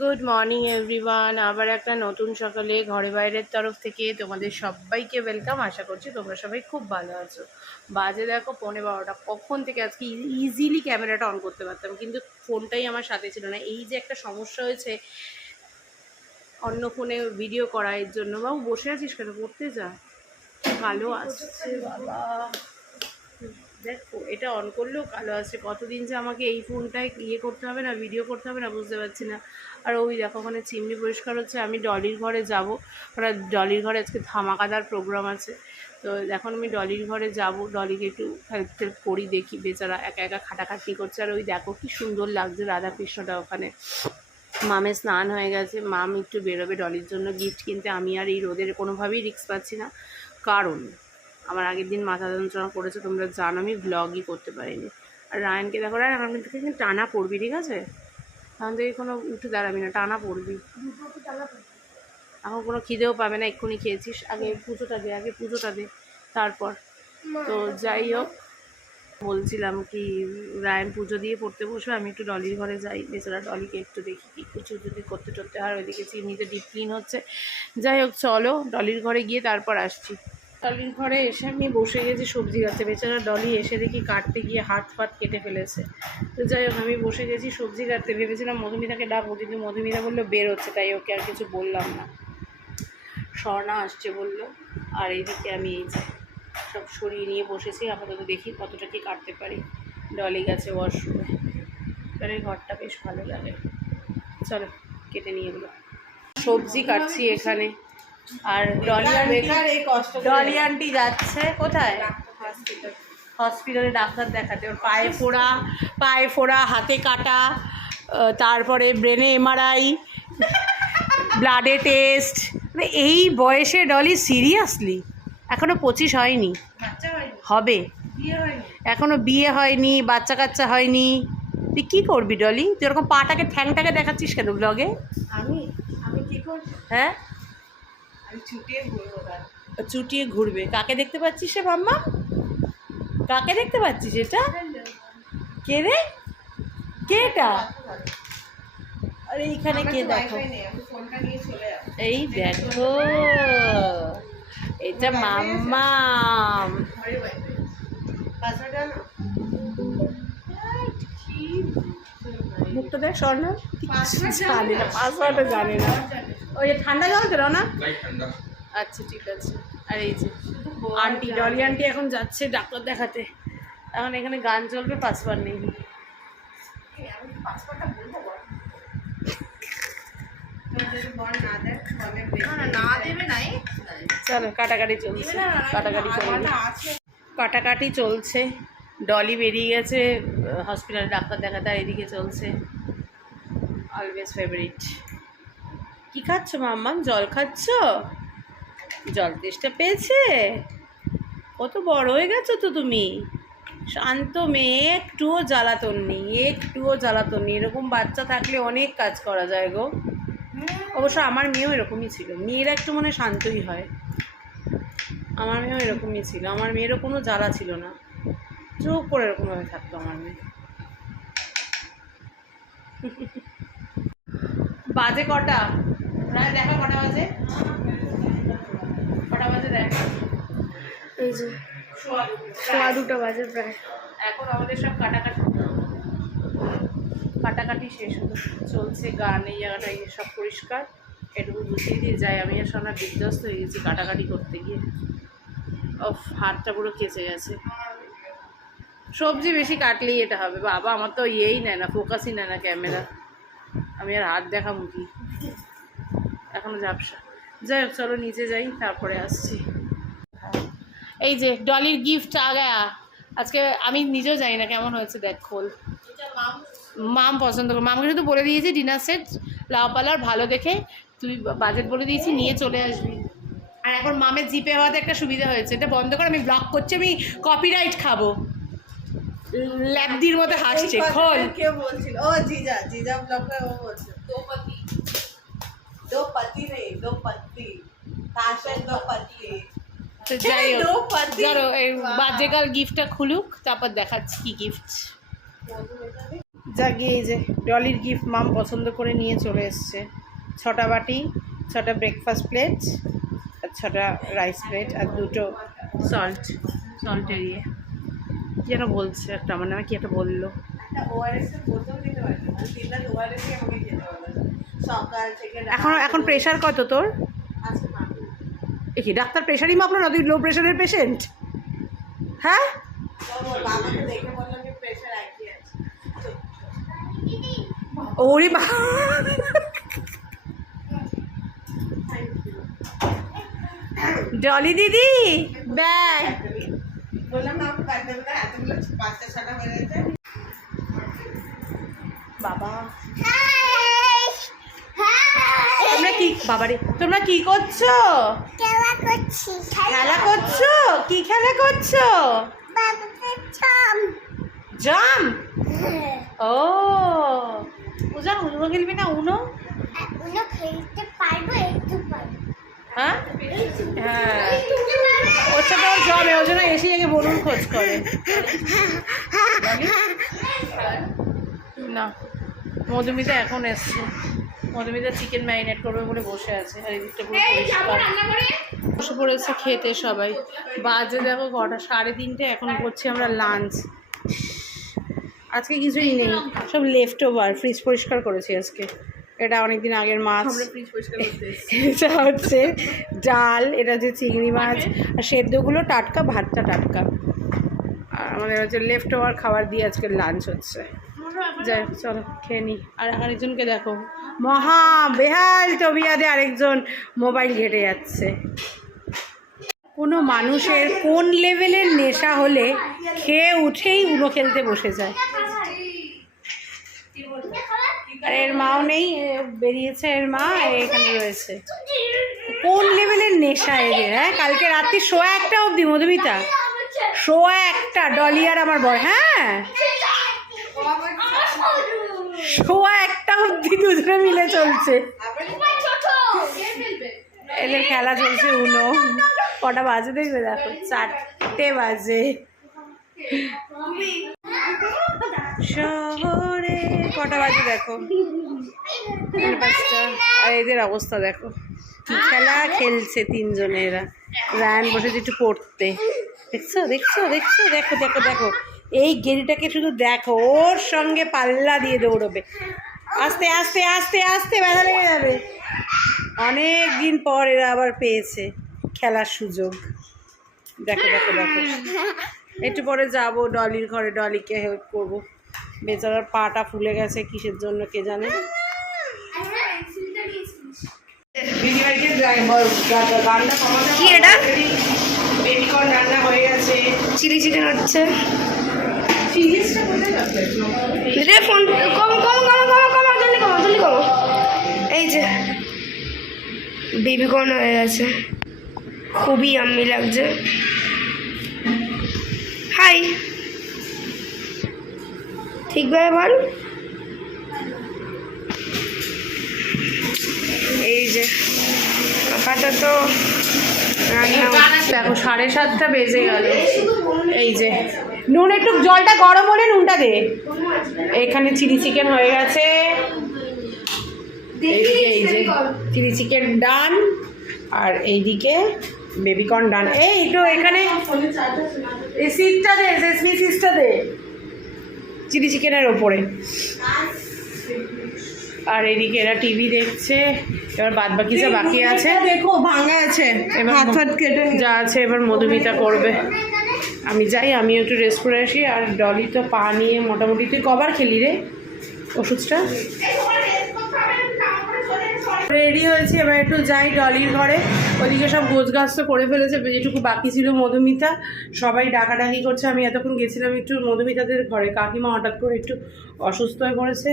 Good morning everyone আবার একটা নতুন সকালে ঘরে বাইরের তরফ থেকে তোমাদের সবাইকে ওয়েলকাম আশা করছি তোমরা সবাই খুব ভালো আছো। বাজে দেখো পৌনে বারোটা। কখন থেকে আজকে ইজিলি ক্যামেরাটা অন করতে পারতাম কিন্তু ফোনটাই আমার সাথে ছিল না। এই যে একটা সমস্যা হয়েছে অন্য ফোনে ভিডিও করা এর জন্য। বাবু বসে আছিস কেন? পড়তে যা। কালো আসছে। বাবা? দেখো এটা অন করলেও কালো আসছে। কতদিন যে আমাকে এই ফোনটায় ইয়ে করতে হবে না ভিডিও করতে হবে না বুঝতে পারছি না। আর ওই দেখো ওখানে চিমনি পরিষ্কার হচ্ছে, আমি ডলির ঘরে যাব। ওরা ডলির ঘরে আজকে ধামাকাদার প্রোগ্রাম আছে। তো এখন আমি ডলির ঘরে যাব, ডলিকে একটু হেল্প টেল্প করি দেখি বেচারা একা একা খাটাখাটনি করছে। আর ওই দেখো কি সুন্দর লাগছে রাধাকৃষ্ণটা ওখানে। মামে স্নান হয়ে গেছে, মাম একটু বেরোবে ডলির জন্য গিফট কিনতে। আমি আর এই রোদের কোনোভাবেই রিস্ক পাচ্ছি না। কারণ আমার আগের দিন মাথা যন্ত্রণা করেছে, তোমরা জানো আমি ব্লগই করতে পারিনি। আর রায়নকে দেখো, রায়ন আমার কিন্তু টানা পড়বি, ঠিক আছে? এখন থেকে কোনো উঠে দাঁড়াবি না টানা পড়বি। এখন কোনো খিদেও পাবে না এক্ষুনি খেয়েছিস। আগে পুজোটা দে আগে পুজোটা দে তারপর। তো যাই হোক বলছিলাম কি রায়ন পুজো দিয়ে পড়তে বসবে আমি একটু ডলির ঘরে যাই। বেচারা ডলিকে একটু দেখি কি কিছু যদি করতে টরতে হয় ওইদিকে চিমনিতে ডিপ ক্লিন হচ্ছে। যাই হোক চলো ডলির ঘরে গিয়ে তারপর আসছি। ডলির ঘরে এসে আমি বসে গেছি সবজি গাছে। বেচারা ডলি এসে দেখি কাটতে গিয়ে হাত ফাত কেটে ফেলেছে। তো যাই হোক, আমি বসে গেছি সবজি কাটতে। ভেবেছিলাম মধুমিতাকে ডাকবো, কিন্তু মধুমিতা বলল, বের হচ্ছে। তাই ওকে আর কিছু বললাম না। স্বর্ণা আসছে বলল, আর এইদিকে আমি এই যে সব সরিয়ে নিয়ে বসেছি, আপাতত দেখি কতটা কি কাটতে পারি। ডলি গেছে ওয়াশরুমে। ডলির ঘরটা বেশ ভালো লাগে। চলো, কেটে নিয়ে এগুলো। সবজি কাটছি এখানে। আর ডলি ডলি আন্টি যাচ্ছে কোথায়? হসপিটালে ডাক্তার দেখাতে। ওর পায়ে ফোড়া পায়ে ফোড়া হাতে কাটা তারপরে ব্রেনে এমআরআই ব্লাডে টেস্ট। মানে এই বয়সে ডলি সিরিয়াসলি এখনও পঁচিশ হয়নি। হবে। এখনও বিয়ে হয়নি বাচ্চা কাচ্চা হয়নি। তুই কী করবি ডলি তুই এরকম পাটাকে ঠ্যাংটাকে দেখাচ্ছিস কেন ব্লগে আমি? আমি কি করব? হ্যাঁ আমি ছুটিয়ে ঘুরবো তার চুটিয়ে ঘুরবে কাকে দেখতে পাচ্ছিস রে মাম্মা? কাকে দেখতে পাচ্ছিস এটা? কে রে? কে এটা আরে এইখানে কে দেখো? এই দেখো। এটা মাম্মা। মুখটা দেখ স্বর্ণ। জানে না পাসওয়ার্ডও জানে না। ওই ঠান্ডা জল তো না? আচ্ছা ঠিক আছে। আর এই যে আন্টি ডলি আন্টি এখন যাচ্ছে ডাক্তার দেখাতে। এখন এখানে গান চলবে পাসওয়ার্ড নেই। আমি পাসওয়ার্ডটা বলব বল? যদি বল না দেয় বলে না না দেবে নাই চলো কাটাকাটি চলছে কাটাকাটি কাটাকাটি চলছে। ডলি বেরিয়ে গেছে হসপিটালে ডাক্তার দেখাতে আর এদিকে চলছে। অলওয়েজ ফেভারিট কি খাচ্ছ মাম্মাম? জল খাচ্ছ? জল তেষ্টা পেয়েছে? কত বড় হয়ে গেছো তো তুমি। শান্ত মেয়ে, একটুও জ্বালাতন নেই, একটুও জ্বালাতন নেই। এরকম বাচ্চা থাকলে অনেক কাজ করা যায় গো। অবশ্য আমার মেয়েও এরকমই ছিল। মেয়েরা একটু মনে শান্তই হয়। আমার মেয়েও এরকমই ছিল। আমার মেয়েরও কোনো জ্বালা ছিল না। চুপ করে এরকমভাবে থাকতো আমার মেয়ে। বাজে কটা? প্রায় দেখা কটা বাজে? কটা বাজে দেখ? এই যে সোয়া দুটো বাজে প্রায়। এখন আমাদের সব কাটাকাটি। কাটাকাটি শেষ হলো। চলছে গান এই জায়গাটা সব পরিষ্কার। এটুকু গুছিয়ে দিয়ে যাই। আমি আর সোনার বিধ্বস্ত হয়ে গেছি কাটাকাটি করতে গিয়ে। ও হাতটা পুরো কেচে গেছে। সবজি বেশি কাটলেই এটা হবে। বাবা আমার তো ইয়েই নেয় না ফোকাসই নেয় না ক্যামেরা। আমি আর হাত দেখা মুখি এখনও ঝাপসা। যাই হোক চলো নিচে যাই তারপরে আসছি। এই যে ডলির গিফট আ গায়া আজকে আমি নিজেও জানি না কেমন হয়েছে দেখ খোল। মাম পছন্দ করে মামকে শুধু বলে দিয়েছি ডিনার সেট লাউ পালার ভালো দেখে। তুই বাজেট বলে দিয়েছি নিয়ে চলে আসবি। আর এখন মামের জিপে হওয়াতে একটা সুবিধা হয়েছে। এটা বন্ধ করে আমি ব্লক করছি আমি কপিরাইট খাব। ল্যাবদির মতো হাসছে খোল। কে বলছিল। ও জিজা জিজা ব্লগে ও বলছে। যাই হোক দ্রৌপদী। ধরো এই বাহ। গিফটটা খুলুক তারপর দেখাচ্ছি কি গিফট যাকে এই যে ডলির গিফট মাম পছন্দ করে নিয়ে চলে এসছে। ছটা বাটি ছটা ব্রেকফাস্ট প্লেট আর ছটা রাইস প্লেট আর দুটো সল্ট সল্টের ইয়ে কী যেন বলছে একটা আমার নামে কি একটা বলল। একটা ওআরএস এর বোতল দিতে পারতো মানে তিন লাখ ওআরএস আমাকে খেতে বলো সকাল থেকে রাত এখন এখন প্রেশার কত তোর? কি, ডাক্তার প্রেশারই মাপলো না? তুই লো প্রেশারের পেশেন্ট হ্যাঁ? ওর দিদি ব্যাগ ছটা হয়ে। বাবা তোমরা কি বাবারে তোমরা কি করছ? খেলা করছি খেলা করছ? কি খেলা করছ? জাম? ও পূজা উনো খেলবি না উনো? ওগুলো খেলতে পারব একটু পারব। হ্যাঁ? হ্যাঁ। ওর সাথে ওর জমে ওর জন্য এসে আগে বলুন খোঁজ করে। না মধুমিতা এখন এসছে। মধুমিতা চিকেন ম্যারিনেট করবে বলে বসে আছে। আর এদিকটা পুরো বসে পড়েছে খেতে সবাই। বাজে দেখো কটা? সাড়ে তিনটে এখন করছি আমরা লাঞ্চ আজকে কিছুই নেই। সব লেফট ওভার ফ্রিজ পরিষ্কার করেছি আজকে। এটা অনেকদিন আগের মাছ। এটা হচ্ছে ডাল এটা হচ্ছে চিংড়ি মাছ। আর সেদ্ধগুলো টাটকা ভাতটা টাটকা। আর আমাদের হচ্ছে লেফট ওভার খাবার দিয়ে আজকে লাঞ্চ হচ্ছে। যাই হোক, চলো খেয়ে নিই আর আরেকজনকে দেখো। মহা বেহাল তবিয়াদে আরেকজন মোবাইল ঘেটে যাচ্ছে। কোনো মানুষের কোন লেভেলের নেশা হলে খেয়ে উঠেই উনো খেলতে বসে যায়। আর এর মাও নেই বেরিয়েছে এর মা এখানে রয়েছে। কোন লেভেলের নেশা এদের হ্যাঁ? কালকে রাত্রি শোয়া একটা অবধি, মধুমিতা? শোয়া একটা, ডলি আর আমার বয় হ্যাঁ? অবধি দুজনে মিলে চলছে। এদের খেলা চলছে উনো। কটা বাজে দেখবে দেখো? চারটে বাজে। শহরে কটা বাজে দেখো? পাঁচটা। আর এদের অবস্থা দেখো। কি খেলা খেলছে তিনজনে এরা। রায়ন বসেছে একটু পড়তে। দেখছ? দেখছ? দেখছ? দেখো দেখো দেখো। এই গেরিটাকে শুধু দেখো। ওর সঙ্গে পাল্লা দিয়ে দৌড়বে। আস্তে আস্তে আস্তে আস্তে ব্যথা লেগে যাবে। অনেক দিন পর এরা আবার পেয়েছে খেলার সুযোগ। দেখো দেখো দেখো। একটু পরে যাব ডলির ঘরে ডলিকে হেল্প করব। বেচারার পাটা ফুলে গেছে কিসের জন্য কে জানে? কি এটা? বেবিকর্ন রান্না হয়ে গেছে চিলি চিকেন হচ্ছে ফোন কম কম। যে বেবি কর্ন হয়ে গেছে। খুবই আম্মি লাগছে। হাই ঠিকভাবে বল। এই যে আপাতত দেখো সাড়ে সাতটা বেজে গেল। এই যে নুন একটু জলটা গরম হলে নুনটা দে। এখানে চিলি চিকেন হয়ে গেছে। এইদিকে এই যে চিলি চিকেন ডান আর এইদিকে বেবিকর্ন ডান। এই একটু এখানে এই সিটটা দে সেসমি সিটটা দে। চিলি চিকেনের ওপরে। আর এদিকে এরা টিভি দেখছে এবার বাদ বাকি যা বাকি আছে দেখো ভাঙা আছে। এবার হাত কেটে যা আছে এবার মধুমিতা করবে। আমি যাই আমি একটু রেস্ট করে আসি আর ডলি তো পা নিয়ে মোটামুটি তুই কবার খেলি রে? ওষুধটা? রেডি হয়েছে, এবার একটু যাই ডলির ঘরে। ওদিকে সব গোছ গাছ তো করে ফেলেছে, যেটুকু বাকি ছিল মধুমিতা। সবাই ডাকাডাকি করছে, আমি এতক্ষণ গেছিলাম একটু মধুমিতাদের ঘরে। কাকিমা হঠাৎ করে একটু অসুস্থ হয়ে পড়েছে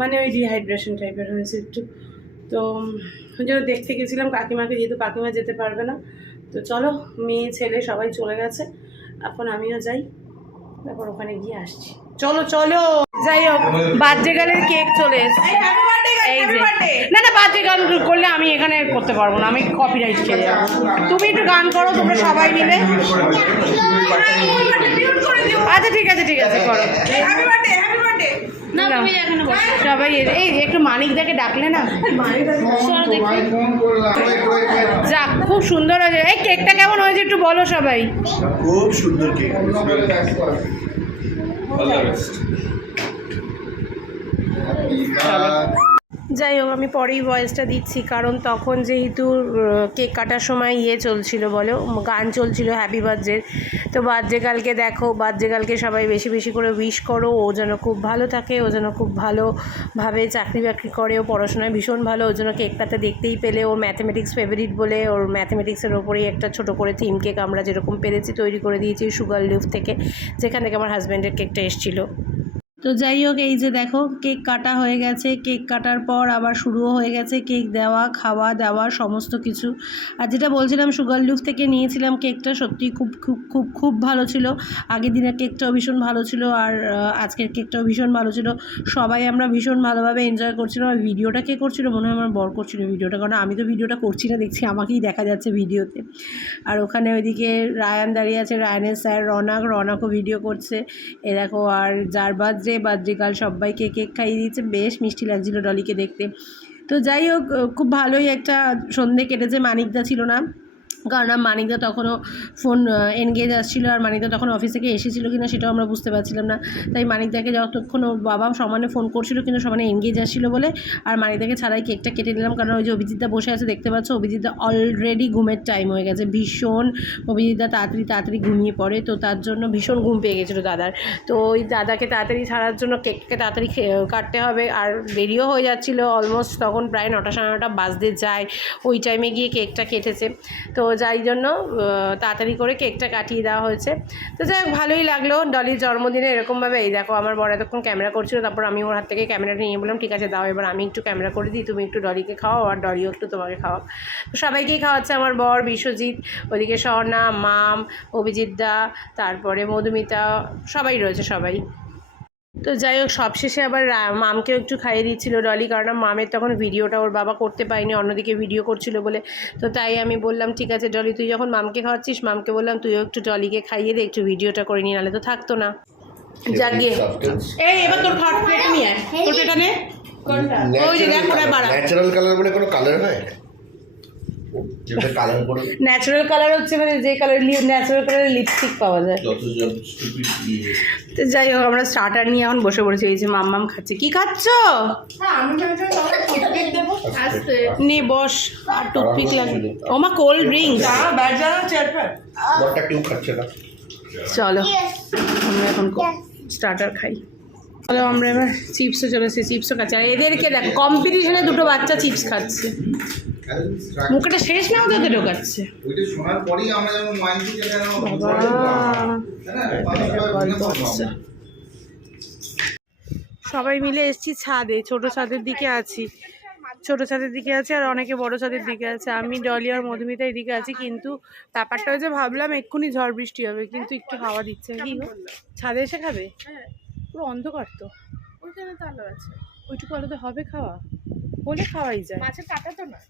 মানে ওই ডিহাইড্রেশন টাইপের হয়েছে একটু। তো জন্য দেখতে গেছিলাম কাকিমাকে, যেহেতু কাকিমা যেতে পারবে না। তো চলো, মেয়ে, ছেলে সবাই চলে গেছে। এখন আমিও যাই, তারপর ওখানে গিয়ে আসছি। চলো চলো। যাই হোক বার্থডে গার্লের কেক চলে এসছে। এই যে। না না বার্থডে গান করলে আমি এখানে করতে পারব না আমি কপি কপিরাইট খেয়ে যাব। তুমি একটু গান করো তোমরা সবাই মিলে। আচ্ছা ঠিক আছে ঠিক আছে করো। হ্যাপি বার্থডে হ্যাপি বার্থডে না সবাই এই একটু মানিক দেখে ডাকলে না? যাক খুব সুন্দর হয়েছে। এই কেকটা কেমন হয়েছে একটু বলো সবাই। খুব সুন্দর cake. All the best. Happy. যাই হোক, আমি পরেই ভয়েসটা দিচ্ছি, কারণ তখন যেহেতু কেক কাটার সময় ইয়ে চলছিল বলো, গান চলছিল হ্যাপি বার্থডে তো বার্থডে কালকে দেখো বার্থডে কালকে সবাই বেশি বেশি করে উইশ করো, ও যেন খুব ভালো থাকে, ও যেন খুব ভালোভাবে চাকরি বাকরি করে, ও পড়াশোনায় ভীষণ ভালো ওর জন্য কেকটাতে দেখতেই পেলে ওর ম্যাথমেটিক্স ফেভারিট বলে, ওর ম্যাথমেটিক্সের ওপরেই একটা ছোট করে থিম কেক আমরা যেরকম পেরেছি, তৈরি করে দিয়েছি সুগার লিফ থেকে, যেখান থেকে আমার হাজব্যান্ডের কেকটা এসেছিল। তো যাই হোক, এই যে দেখো, কেক কাটা হয়ে গেছে। কেক কাটার পর আবার শুরুও হয়ে গেছে। কেক দেওয়া, খাওয়া দাওয়া, সমস্ত কিছু। আর যেটা বলছিলাম, সুগার লুফ থেকে নিয়েছিলাম কেকটা, সত্যি খুব খুব খুব খুব ভালো ছিল। আগের দিনের কেকটাও ভীষণ ভালো ছিল আর আজকের কেকটাও ভীষণ ভালো ছিল। সবাই আমরা ভীষণ ভালোভাবে এনজয় করছিলাম। আর ভিডিওটা কে করছিল? মনে হয় আমার বর করছিল ভিডিওটা। কারণ আমি তো ভিডিওটা করছি না, দেখছি আমাকেই দেখা যাচ্ছে ভিডিওতে। আর ওখানে ওইদিকে রায়ান দাঁড়িয়ে আছে, রায়ানের স্যার রনাক। রনাকও ভিডিও করছে। এ দেখো, আর যার বার্থডে বার্থডে সবাইকে কেক খাইয়ে দিয়েছে। বেশ মিষ্টি লাগছিল ডলিকে দেখতে। তো যাই হোক, খুব ভালোই একটা সন্ধে কেটেছে, মানিকদা ছিল না। কারণ মানিকদা তখনও ফোন এনগেজ আসছিল আর মানিকদা তখন অফিস থেকে এসেছিল কিনা সেটাও আমরা বুঝতে পারছিলাম না। তাই মানিকদাকে যতক্ষণ ওর বাবা সমানে ফোন করছিল কিন্তু সমানে এনগেজ আসছিল বলে আর মানিকদাকে ছাড়াই কেকটা কেটে নিলাম। কারণ ওই যে অভিজিৎদা বসে আছে, দেখতে পাচ্ছ অভিজিৎদা অলরেডি ঘুমের টাইম হয়ে গেছে। ভীষণ অভিজিৎদা তাড়াতাড়ি তাড়াতাড়ি ঘুমিয়ে পড়ে। তো তার জন্য ভীষণ ঘুম পেয়ে গেছিল দাদার। তো ওই দাদাকে তাড়াতাড়ি ছাড়ার জন্য কেককে তাড়াতাড়ি কাটতে হবে। আর দেরিও হয়ে যাচ্ছিল অলমোস্ট তখন প্রায় নটা সাড়ে নটা বাজতে যায়। ওই টাইমে গিয়ে কেকটা কেটেছে। তো যাই জন্য তাড়াতাড়ি করে কেকটা কাটিয়ে দেওয়া হয়েছে। তো যাই হোক, ভালোই লাগল ডলির জন্মদিনে এরকমভাবে। এই দেখো, আমার বড় এতক্ষণ ক্যামেরা করছিল, তারপর আমি ওর হাত থেকে ক্যামেরাটা নিয়ে বললাম, ঠিক আছে, দাও, এবার আমি একটু ক্যামেরা করে দিই, তুমি একটু ডলিকে খাওয়াও, আর ডলিও একটু তোমাকে খাওয়াও তো সবাইকেই খাওয়াচ্ছে আমার বর, বিশ্বজিৎ, ওদিকে স্বর্ণা, মাম, অভিজিৎ দা, তারপরে মধুমিতা, সবাই রয়েছে সবাই। তো যাই হোক সবশেষে আবার মামকেও একটু খাইয়ে দিচ্ছিল ডলি কারণ মামের তখন ভিডিওটা ওর বাবা করতে পারেনি অন্যদিকে ভিডিও করছিল বলে। তো তাই আমি বললাম ঠিক আছে ডলি তুই যখন মামকে খাওয়াচ্ছিস মামকে বললাম তুইও একটু ডলিকে খাইয়ে দে একটু ভিডিওটা করে নিয়ে নাহলে তো থাকতো না। জাগিয়ে এই এবার তোর খাট প্লেট নিয়ে তোর এটা নে। ওই যে দেখ ওরা বাড়া। ন্যাচারাল কালার বলে কোনো কালার হয়? যেটা কালার করে ন্যাচারাল কালার হচ্ছে মানে যে কালার ন্যাচারাল কালারের লিপস্টিক পাওয়া যায়। ইয়ে তো যাই হোক আমরা স্টার্টার নিয়ে এখন বসে পড়েছি এই যে মাম্মাম খাচ্ছে। কি খাচ্ছ? নে বস আর টুথপিক লাগে। ও মা কোল্ড না। চলো। আমরা এখন স্টার্টার খাই। চলো আমরা এবার চিপসও চলে এসেছি চিপসও খাচ্ছি। আর এদেরকে দেখ কম্পিটিশনে দুটো বাচ্চা চিপস খাচ্ছে। মুখটা শেষ না ওদের ঢোকাচ্ছে। সবাই মিলে এসেছি ছাদে ছোট ছাদের দিকে আছি। ছোট ছাদের দিকে আছে আর অনেকে বড় ছাদের দিকে আছে। আমি ডলি আর মধুমিতা এদিকে আছি কিন্তু ব্যাপারটা হচ্ছে ভাবলাম এক্ষুনি ঝড় বৃষ্টি হবে কিন্তু একটু হাওয়া দিচ্ছে। কি ছাদে এসে খাবে? পুরো অন্ধকার তো। ওইখানে তো আলো আছে। ওইটুকু আলোতে হবে খাওয়া? বলে খাওয়াই যায়। মাছের কাটা তো না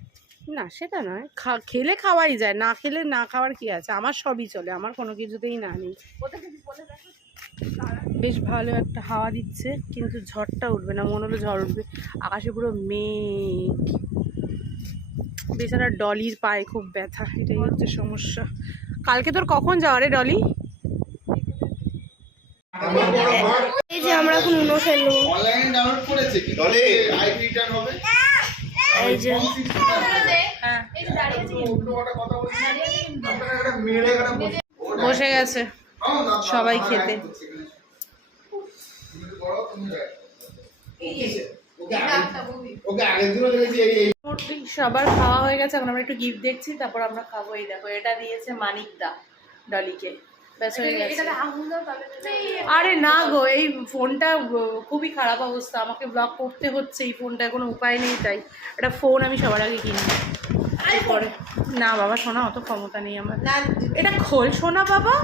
না সেটা নয়। খা খেলে খাওয়াই যায় না খেলে না খাওয়ার কি আছে? আমার সবই চলে আমার কোনো কিছুতেই না নেই। ওদেরকে বলে দেখো? বেশ ভালো একটা হাওয়া দিচ্ছে কিন্তু ঝড়টা উঠবে না মনে হলো ঝড় উঠবে। আকাশে পুরো মেঘ। বেচারা ডলির পায়ে খুব ব্যথা এটাই হচ্ছে সমস্যা। কালকে তোর কখন যাওয়া রে ডলি? এখন উনো খেলব অনলাইনে ডাউনলোড করেছে কি? ডলি। আইডি রিটার্ন হবে? এই যে। হ্যাঁ। বসে- গেছে। হ্যাঁ, সবাই খেতে। সবার খাওয়া হয়ে গেছে এখন আমরা একটু গিফট দেখছি তারপর আমরা খাব এই দেখো এটা দিয়েছে মানিকদা ডলিকে। ব্যাস হয়ে গেছে। আরে না গো এই ফোনটা খুবই খারাপ অবস্থা। আমাকে ব্লগ করতে হচ্ছে এই ফোনটা কোনো উপায় নেই তাই। একটা ফোন আমি সবার আগে কিনবো পরে না বাবা শোনা অত ক্ষমতা নেই আমার। না এটা খোল শোনা বাবা।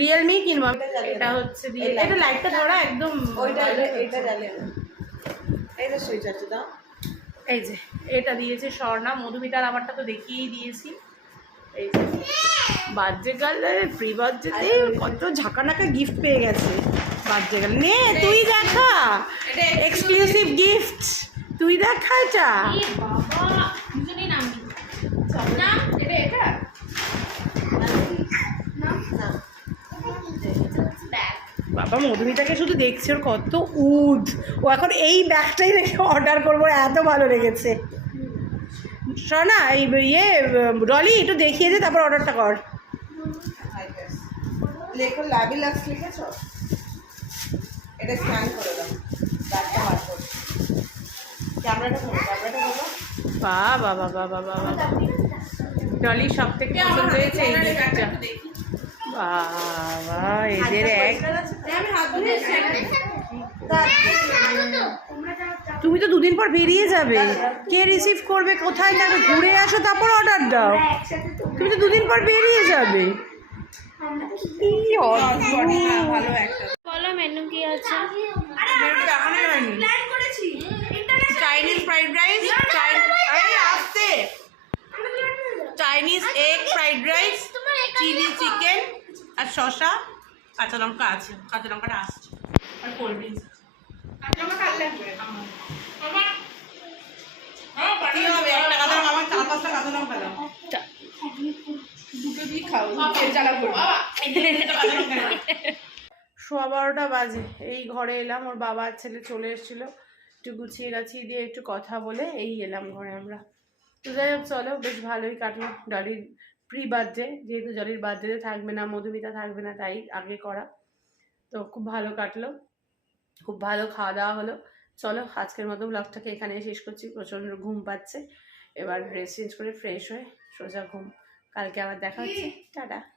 রিয়েলমি কিনবো। আমি। এটা হচ্ছে দিয়ে এটা লাইটটা ধরা একদম এই যে এটা দিয়েছে স্বর্ণা। মধুমিতার আমারটা তো দেখিয়েই দিয়েছি। এই যে। বার্থডে গার্ল প্রি বার্থডেতে কত ঝাঁকানাকা গিফট পেয়ে গেছে। বাজে গেল নে তুই দেখা। এক্সক্লুসিভ গিফট তুই দেখা এটা। বাবা মধুমিতাকে শুধু দেখছে ওর কত উদ। ও এখন এই ব্যাগটাই রেখে অর্ডার করব এত ভালো লেগেছে। শোনা এই ইয়ে ডলি একটু দেখিয়ে দে তারপর অর্ডারটা কর। লেখো লাবিলাক্স লিখেছো এটা স্ক্যান করে দাও ব্যাগটা বার করো ক্যামেরাটা করো ক্যামেরাটা করো বা বাবা বাবা বাবা ডলির সব থেকে পছন্দ হয়েছে এই গিফটটা বাবা এদের এক আমি হাত ধরে তুমি তো দুদিন পর বেরিয়ে যাবে। কে রিসিভ করবে কোথায় থাকবে? ঘুরে আসো তারপর অর্ডার দাও। তুমি তো দুদিন পর বেরিয়ে যাবে। বলো মেনু কি আছে। চাইনিজ ফ্রাইড রাইস আসছে। Chinese egg fried rice chilli chicken আর শসা। কাঁচা লঙ্কা আছে কাঁচা লঙ্কাটা আসছে। আর কোল্ড ড্রিঙ্কস লঙ্কা আমার। দাও সোয়া বারোটা বাজে। এই ঘরে এলাম, ওর বাবা ছেলে চলে এসেছিল। একটু গুছিয়ে গাছিয়ে দিয়ে একটু কথা বলে এই এলাম ঘরে আমরা। তো যাই হোক, চলো, বেশ ভালোই কাটলো। ডলির প্রি বার্থডে যেহেতু জলির বার্থডেতে থাকবে না, মধুমিতা থাকবে না, তাই আগে করা। তো খুব ভালো কাটলো। খুব ভালো খাওয়া দাওয়া হলো। চলো আজকের মতো ব্লগটাকে এখানে শেষ করছি। প্রচণ্ড ঘুম পাচ্ছে। এবার ড্রেস চেঞ্জ করে ফ্রেশ হয়ে সোজা ঘুম। কালকে আবার দেখা হচ্ছে। টাটা।